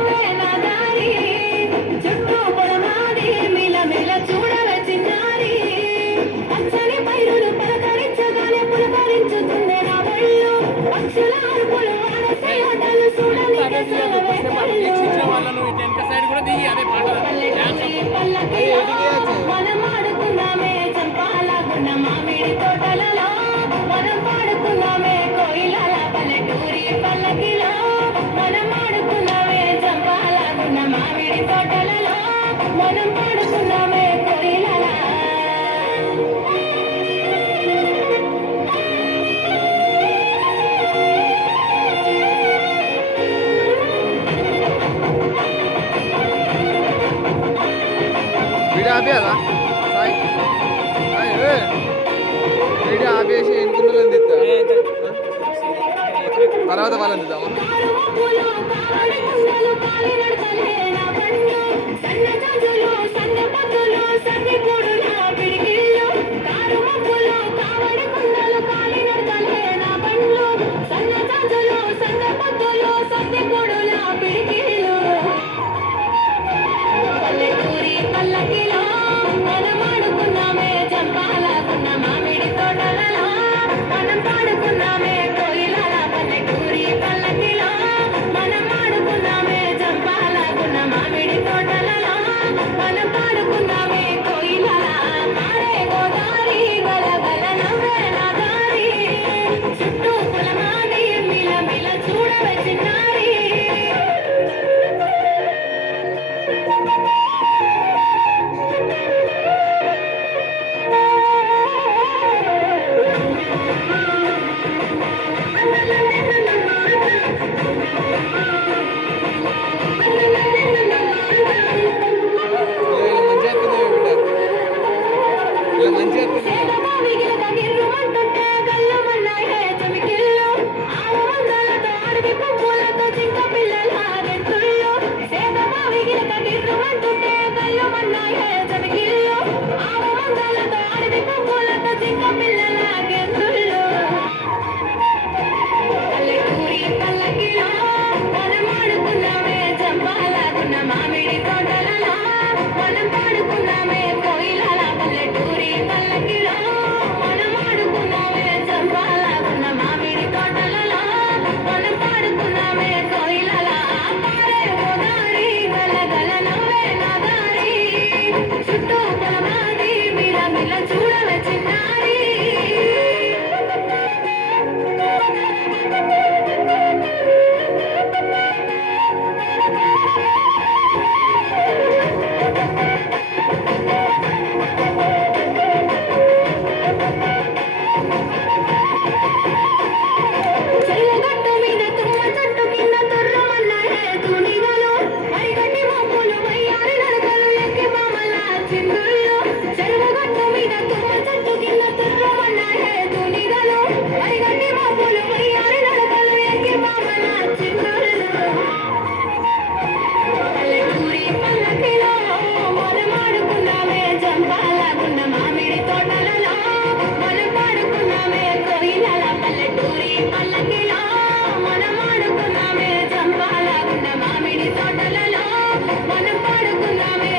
నవ్వే నా దారి చుట్టూ పొలమాది మిలమిల చూడవే చిన్నారి పచ్చని పైరులు పలకరించగానే పులకరించుతుందే నా ఒళ్ళు పక్షుల అరుపులు ఆడసే ఆటలు చూడనీకే సెలవే మనం ఆడుకుందామే చంపాలకున్న మామిడి తోటలలో మనం పాడుకుందామే కోయిలల పల్లెటూరి పల్లకిలో మనం ఆడుకుందామే చంపాలకున్న మామిడి తోటలలో మనం పాడుకుందామే కోయిలల వీడియో ఆపేయాలా సాయి వీడియో ఆపేసి ఎన్నుకున్న తర్వాత వాళ్ళని దిద్దామా పల్లెటూరి పల్లకిలో మనం ఆడుకున్నామే చంపాలకున్న మామిడి తోటలలో మనం పాడుకున్నామే కోయిలల పల్లెటూరి పల్లకిలో మనం ఆడుకున్నామే చంపాలకున్న మామిడి తోటలలో మనం పాడుకున్నామే కోయిలల మారే గోదారి గలగల నవ్వే నా దారి చుట్టూ కులమాది మిలమిల చూడవే చిన్నారి పల్లెటూరి పల్లకిలో మనం ఆడుకున్నామే చంపాలకున్న మామిడి తోటలలో మనం పాడుకున్నామే కోయిలల పల్లెటూరి పల్లకిలో మనం ఆడుకున్నామే చంపాలకున్న మామిడి తోటలలో మనం పాడుకున్నామే కోయిలల పారే గోదారి గలగల నవ్వే నా దారి చుట్టూ పొలమాది మిలమిల చూడవే చిన్నారి చెరువుగట్టు మీద తుమ్మ చెట్టు కింద తుర్రమన్నాయే తునిగలు మరిగట్టి మబ్బులు వయ్యారి నడకలు ఎక్కి మామల చిందుళ్ళు చెరువుగట్టు మీద తుమ్మ చెట్టు కింద తుర్రమన్నాయే తునిగలు మరిగట్టి మబ్బులు వయ్యారి నడకలు ఎక్కి మామల చిందుళ్ళు పల్లెటూరి పల్లకిలో మనం ఆడుకున్నామే చంపాలకున్న మామిడి తోటలలో మనం పాడుకున్నామే కోయిలల పల్లెటూరి పల్లకిలో మనం ఆడుకున్నామే చంపాలకున్న మామిడి తోటలలో మనం పాడుకున్నామే